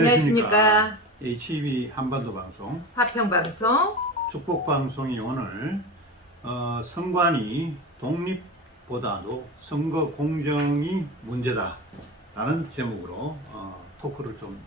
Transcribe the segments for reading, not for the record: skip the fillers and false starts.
안녕하십니까. HEB 한반도 방송 화평방송. 축복 방송이 오늘 선관위 독립보다도 선거 공정이 문제다라는 제목으로 토크를 좀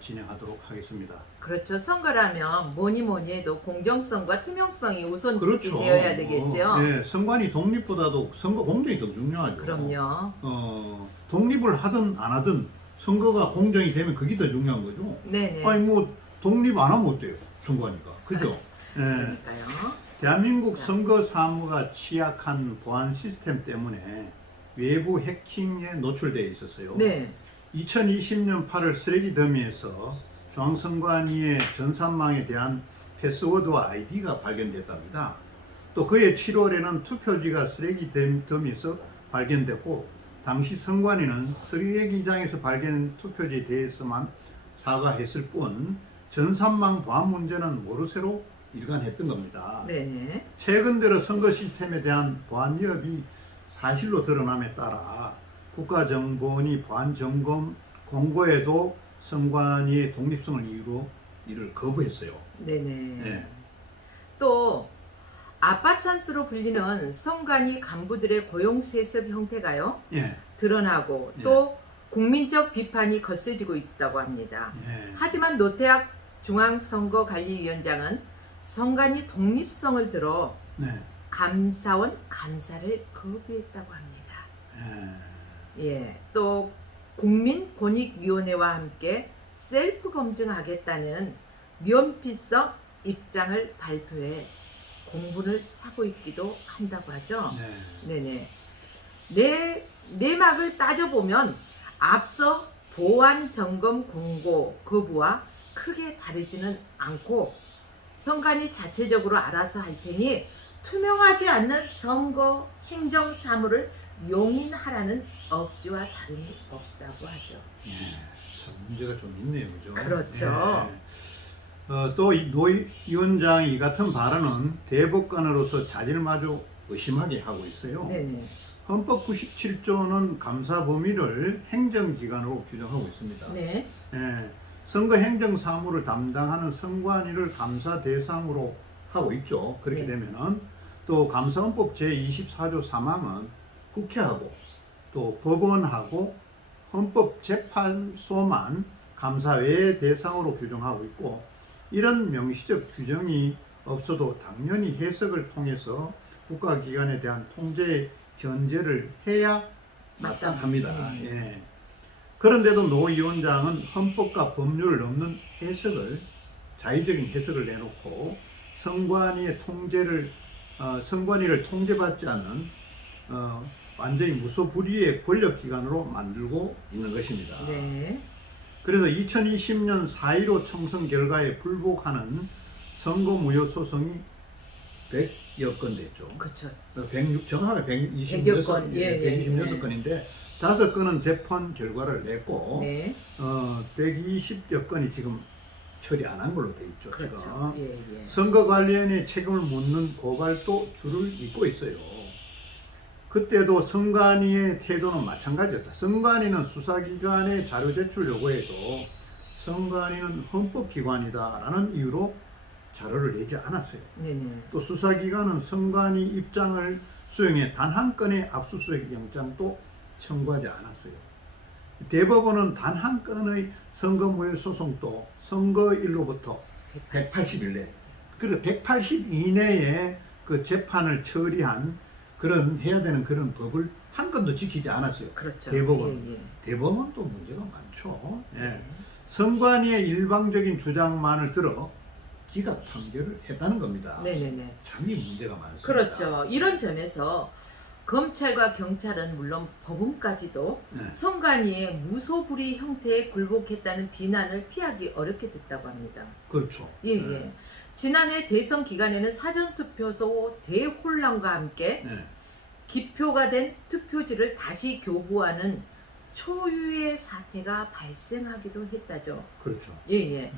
진행하도록 하겠습니다. 그렇죠. 선거라면 뭐니 뭐니 해도 공정성과 투명성이 우선시 그렇죠. 되어야 되겠죠. 네, 선관위 독립보다도 선거 공정이 더 중요하죠. 그럼요. 독립을 하든 안 하든 선거가 공정이 되면 그게 더 중요한 거죠. 네네. 아니 뭐 독립 안 하면 어때요? 선관위가. 그죠? 네. 그러니까요. 대한민국 선거 사무가 취약한 보안 시스템 때문에 외부 해킹에 노출되어 있었어요. 네. 2020년 8월 쓰레기 더미에서 중앙선관위의 전산망에 대한 패스워드와 아이디가 발견됐답니다. 또 그해 7월에는 투표지가 쓰레기 더미에서 발견됐고, 당시 선관위는 쓰레기장에서 발견된 투표지에 대해서만 사과했을 뿐 전산망 보안 문제는 모르쇠로 일관했던 겁니다. 네네. 최근 들어 선거 시스템에 대한 보안 위협이 사실로 드러남에 따라 국가정보원이 보안 점검 공고에도 선관위의 독립성을 이유로 이를 거부했어요. 네네. 네. 또 아빠 찬스로 불리는 선관위 간부들의 고용 세습 형태가요. 예. 드러나고 예. 또 국민적 비판이 거세지고 있다고 합니다. 예. 하지만 노태학 중앙선거관리위원장은 선관위 독립성을 들어 네. 감사원 감사를 거부했다고 합니다. 예, 또 국민권익위원회와 함께 셀프 검증하겠다는 면피성 입장을 발표해 공분을 사고 있기도 한다고 하죠. 네. 네네. 내막을 따져보면 앞서 보안 점검 공고 거부와 크게 다르지는 않고 선관위 자체적으로 알아서 할 테니 투명하지 않는 선거 행정 사무를 용인하라는 억지와 다름이 없다고 하죠. 예. 참 문제가 좀 있네요, 그죠? 그렇죠. 또 노 위원장이 이 같은 발언은 대법관으로서 자질마저 의심하게 하고 있어요. 네네. 헌법 97조는 감사 범위를 행정기관으로 규정하고 있습니다. 네. 예, 선거 행정 사무를 담당하는 선관위를 감사 대상으로 하고 있죠. 그렇게 네. 되면은 또 감사헌법 제24조 3항은 국회하고 또 법원하고 헌법재판소만 감사 외의 대상으로 규정하고 있고, 이런 명시적 규정이 없어도 당연히 해석을 통해서 국가기관에 대한 통제 견제를 해야 마땅합니다. 예. 그런데도 노 위원장은 헌법과 법률을 넘는 해석을, 자의적인 해석을 내놓고 선관위의 선관위를 통제받지 않는 완전히 무소불위의 권력기관으로 만들고 있는 것입니다. 네. 그래서 2020년 4.15 총선 결과에 불복하는 선거무효 소송이 100여 건 됐죠. 그렇죠. 정확하게 100여 건. 예, 126건인데 5건은 재판 결과를 냈고, 네. 120여 건이 지금 처리 안 한 걸로 돼 있죠. 그렇죠. 지금. 예. 선거관리위원회의 책임을 묻는 고발도 줄을 잇고 있어요. 그때도 선관위의 태도는 마찬가지였다. 선관위는 수사기관의 자료 제출 요구에도 선관위는 헌법기관이다라는 이유로 자료를 내지 않았어요. 네네. 또 수사기관은 선관위 입장을 수용해 단 한 건의 압수수색 영장도 청구하지 않았어요. 대법원은 단 한 건의 선거무효 소송도 선거일로부터 180일 내, 그리고 180 이내에 그 재판을 처리한 그런 해야 되는 그런 법을 한 건도 지키지 않았어요. 그렇죠. 대법원. 예. 대법원도 문제가 많죠. 예. 선관위의 일방적인 주장만을 들어 기각 판결을 했다는 겁니다. 네네네. 참이 문제가 많습니다. 그렇죠. 이런 점에서 검찰과 경찰은 물론 법원까지도 네. 선관위의 무소불위 형태에 굴복했다는 비난을 피하기 어렵게 됐다고 합니다. 그렇죠. 예. 지난해 대선 기간에는 사전투표소 대혼란과 함께 네. 기표가 된 투표지를 다시 교부하는 초유의 사태가 발생하기도 했다죠. 그렇죠. 예.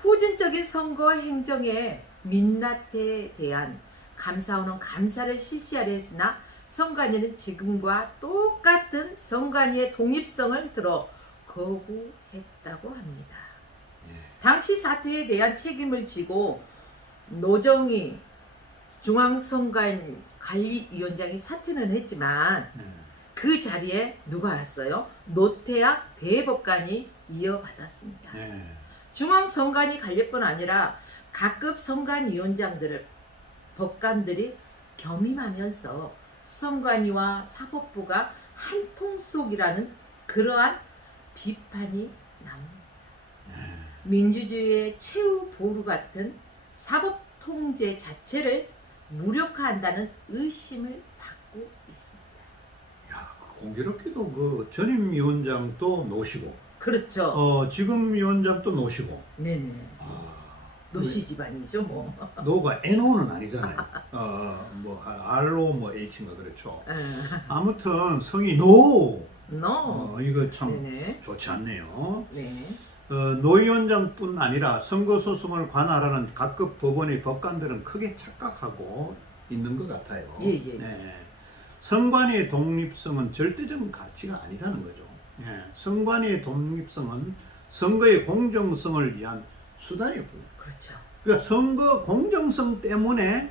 후진적인 선거 행정의 민낯에 대한 감사원은 감사를 실시하려 했으나 선관위는 지금과 똑같은 선관위의 독립성을 들어 거부했다고 합니다. 예. 당시 사태에 대한 책임을 지고 노정희 중앙선관 관리위원장이 사퇴는 했지만 예. 그 자리에 누가 왔어요? 노태학 대법관이 이어받았습니다. 예. 중앙선관위 관리뿐 아니라 각급 선관위원장들을 법관들이 겸임하면서 선관위와 사법부가 한 통속이라는 그러한 비판이 나옵니다. 예. 민주주의의 최후 보루 같은 사법 통제 자체를 무력화한다는 의심을 받고 있습니다. 야, 그 공교롭게도 그 전임 위원장도 노시고, 그렇죠. 지금 위원장도 노시고. 네네. 아, 노씨 집안이죠, 뭐. 노가 NO는 아니잖아요. 뭐 R로 뭐 H인가 그렇죠. 아무튼 성이 노. No. 이거 참 네네. 좋지 않네요. 네. 노 위원장뿐 아니라 선거소송을 관할하는 각급 법원의 법관들은 크게 착각하고 있는 것 같아요. 예, 예. 네. 선관위의 독립성은 절대적인 가치가 아니라는 거죠. 예. 선관위의 독립성은 선거의 공정성을 위한 수단일 뿐이에요. 그렇죠. 그러니까 선거 공정성 때문에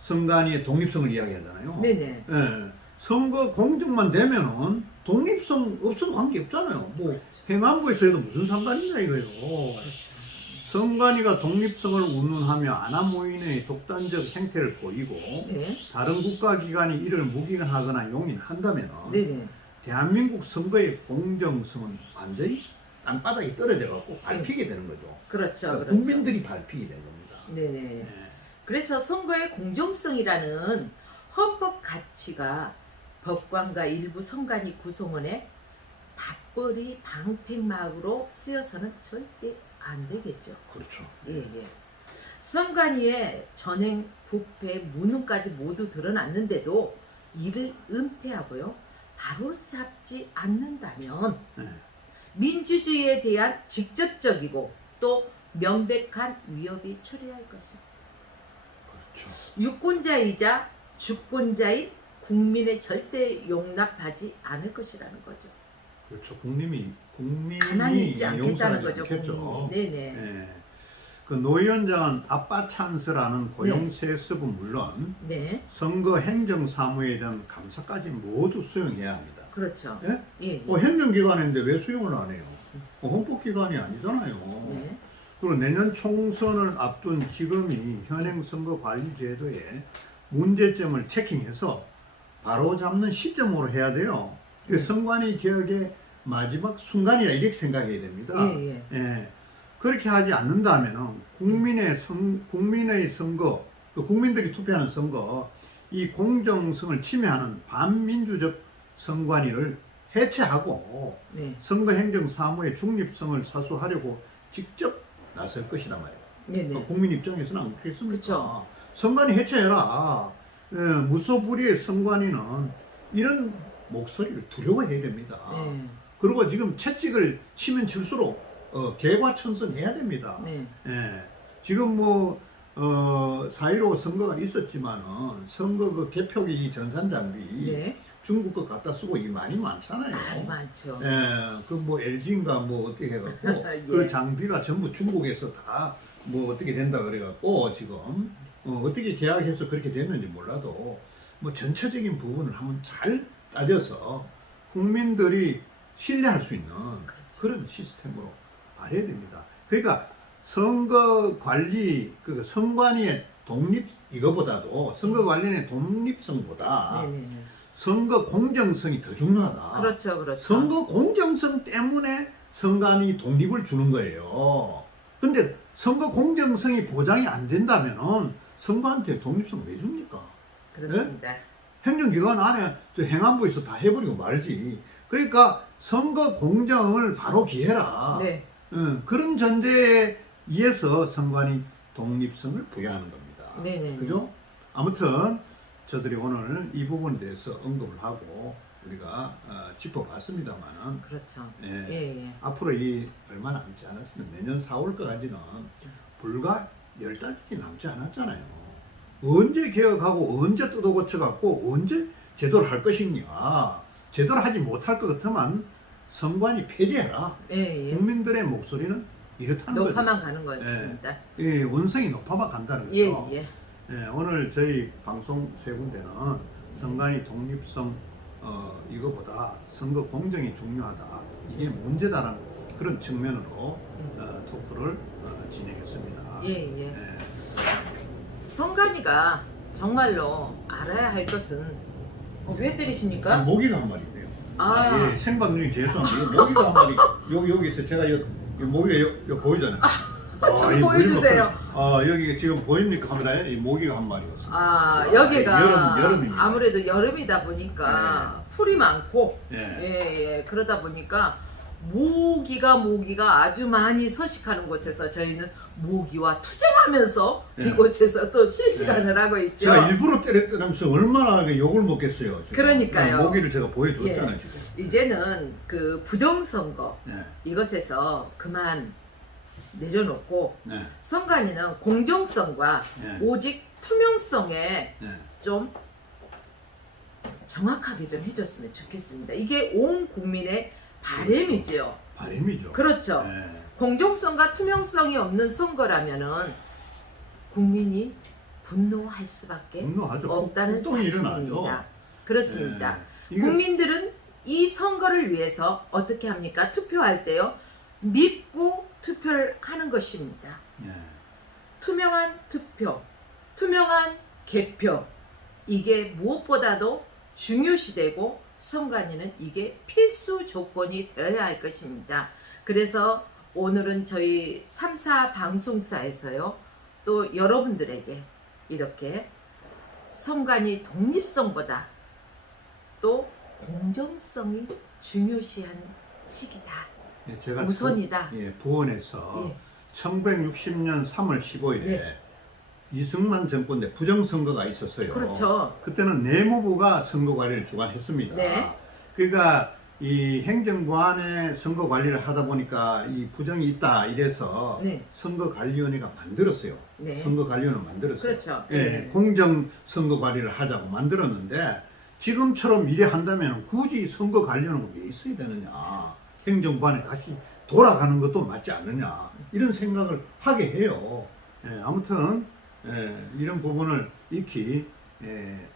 선관위의 독립성을 이야기하잖아요. 네네. 예. 선거 공정만 되면은 독립성 없어도 관계 없잖아요. 뭐 그렇죠. 행안부에서 해도 무슨 상관이냐 이거예요. 그렇죠. 선관위가 독립성을 운운하며 아나무인의 독단적 행태를 보이고 네. 다른 국가기관이 이를 묵인하거나 용인한다면 네네. 대한민국 선거의 공정성은 완전히 땅바닥에 떨어져 갖고 밟히게 되는 거죠. 그렇죠. 그러니까 그렇죠. 국민들이 밟히게 된 겁니다. 네네. 네. 그래서 선거의 공정성이라는 헌법 가치가 법관과 일부 선관위 구성원의 밥벌이 방패막으로 쓰여서는 절대 안 되겠죠. 그렇죠. 예, 예. 선관위의 전행, 부패, 무능까지 모두 드러났는데도 이를 은폐하고요. 바로잡지 않는다면 네. 민주주의에 대한 직접적이고 또 명백한 위협이 초래할 것입니다. 그렇죠. 유권자이자 주권자인 국민의 절대 용납하지 않을 것이라는 거죠. 그렇죠. 국민이 가만히 있지 않겠다는 용서하지 거죠. 않겠죠. 국민이. 네네. 네. 그노 위원장은 아빠 찬스라는 고용세습은 물론 네. 선거 행정사무에 대한 감사까지 모두 수용해야 합니다. 그렇죠. 예? 예. 예. 행정기관인데 왜 수용을 안 해요? 헌법기관이 아니잖아요. 네. 그리고 내년 총선을 앞둔 지금이 현행 선거관리제도의 문제점을 체킹해서 바로잡는 시점으로 해야 돼요. 네. 선관위 개혁의 마지막 순간이라 이렇게 생각해야 됩니다. 예, 예. 예. 그렇게 하지 않는다면 국민의 선거, 국민들이 투표하는 선거, 이 공정성을 침해하는 반민주적 선관위를 해체하고 네. 선거 행정 사무의 중립성을 사수하려고 직접 나설 것이란 말이에요. 네네. 국민 입장에서는 안 그렇겠습니까? 그렇죠. 선관위 해체해라. 무소불위의 선관위는 이런 목소리를 두려워해야 됩니다. 네. 그리고 지금 채찍을 치면 칠수록 개과천선해야 됩니다. 네. 예. 지금 뭐 4.15 선거가 있었지만은 선거 그 개표기 전산 장비 네. 중국 거 갖다 쓰고 이게 많이 많잖아요. 말이 많죠. 예. 그 뭐 LG인가 뭐 어떻게 해갖고 예. 그 장비가 전부 중국에서 다 뭐 어떻게 된다 그래갖고 지금 어떻게 계약해서 그렇게 됐는지 몰라도 뭐 전체적인 부분을 한번 잘 따져서 국민들이 신뢰할 수 있는 그렇죠. 그런 시스템으로 발해야 됩니다. 그러니까 선거 관리, 그 선관위의 독립 이거보다도 선거 관리의 독립성보다 네네. 선거 공정성이 더 중요하다. 그렇죠, 그렇죠. 선거 공정성 때문에 선관위 독립을 주는 거예요. 근데 선거 공정성이 보장이 안 된다면은 선거한테 독립성 왜 줍니까? 그렇습니다. 행정기관 안에 저 행안부에서 다 해버리고 말지. 그러니까 선거 공정을 바로 기해라. 네. 그런 전제에 의해서 선관위 독립성을 부여하는 겁니다. 네네. 그죠? 아무튼 저들이 오늘 이 부분에 대해서 언급을 하고 우리가 짚어봤습니다만은 그렇죠. 예, 예, 예. 앞으로 이 얼마 남지 않았으면 내년 4월까지는 불과 10달밖에 남지 않았잖아요. 언제 개혁하고 언제 뜯어고쳐갖고 언제 제도를 할 것이냐. 제대로 하지 못할 것 같으면 선관위 폐지해라. 예, 예. 국민들의 목소리는 이렇다는 거죠. 높아만 가는 것입니다. 예, 원성이 높아만 간다는 예, 거죠. 예. 예, 오늘 저희 방송 세 군데는 선관위 독립성 이거보다 선거 공정이 중요하다. 이게 문제다라는 그런 측면으로 토크를 진행했습니다. 예, 예. 예. 선관위가 정말로 알아야 할 것은 왜 때리십니까? 모기가 한 마리네요. 아. 예, 생방 중에 죄송합니다. 모기가 한 마리 여기서 제가 요 모기가 요 보이잖아요. 좀 이 보여주세요. 여기 지금 보입니까 카메라에 이 모기가 한 마리였습니다. 여기가 여름입니다. 아무래도 여름이다 보니까 풀이 많고 예. 예, 그러다 보니까 모기가 아주 많이 서식하는 곳에서 저희는 모기와 투쟁하면서 예. 이곳에서 또 실시간을 하고 있죠. 제가 일부러 때렸다면서 얼마나 욕을 먹겠어요. 지금. 그러니까요. 모기를 제가 보여줬잖아요. 예. 지금. 이제는 그 부정선거 네. 이것에서 그만 내려놓고 네. 선관위는 공정성과 네. 오직 투명성에 네. 좀 정확하게 좀 해줬으면 좋겠습니다. 이게 온 국민의 바람이지요. 바람이죠. 그렇죠. 네. 공정성과 투명성이 없는 선거라면은 국민이 분노할 수밖에 분노하죠. 없다는 폭동이 사실입니다. 일어나죠. 그렇습니다. 네. 이게- 국민들은 이 선거를 위해서 어떻게 합니까? 투표할 때요. 믿고 투표를 하는 것입니다. 네. 투명한 투표, 투명한 개표, 이게 무엇보다도 중요시되고 선관위는 이게 필수 조건이 되어야 할 것입니다. 그래서 오늘은 저희 3사 방송사에서요, 또 여러분들에게 이렇게 선관위 독립성보다 또 공정성이 중요시한 시기다. 예, 제가 우선이다. 부원에서 예. 1960년 3월 15일에 네. 이승만 정권 때 부정선거가 있었어요. 그렇죠. 그때는 내무부가 선거 관리를 주관했습니다. 네. 그러니까 이 행정부안의 선거 관리를 하다 보니까 이 부정이 있다 이래서 네. 선거관리위원회가 만들었어요. 네. 선거관리위원회 만들었어요. 그렇죠. 예, 네. 공정 선거 관리를 하자고 만들었는데 지금처럼 이래 한다면 굳이 선거관리위원회가 왜 있어야 되느냐? 행정부안에 다시 돌아가는 것도 맞지 않느냐? 이런 생각을 하게 해요. 예, 아무튼 이런 부분을 익히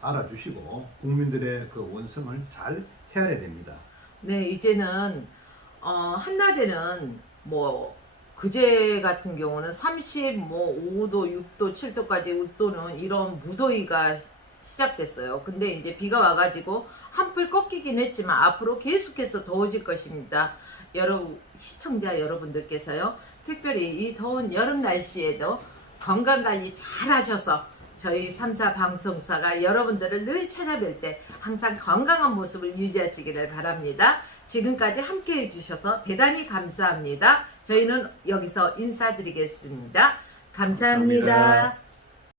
알아주시고 국민들의 그 원성을 잘 헤아려야 됩니다. 네, 이제는 한낮에는 뭐 그제 같은 경우는 35도, 6도, 7도까지 웃도는 이런 무더위가 시작됐어요. 근데 이제 비가 와가지고 한풀 꺾이긴 했지만 앞으로 계속해서 더워질 것입니다. 여러분 시청자 여러분들께서요, 특별히 이 더운 여름 날씨에도 건강관리 잘 하셔서 저희 3사 방송사가 여러분들을 늘 찾아뵐 때 항상 건강한 모습을 유지하시기를 바랍니다. 지금까지 함께 해주셔서 대단히 감사합니다. 저희는 여기서 인사드리겠습니다. 감사합니다. 감사합니다.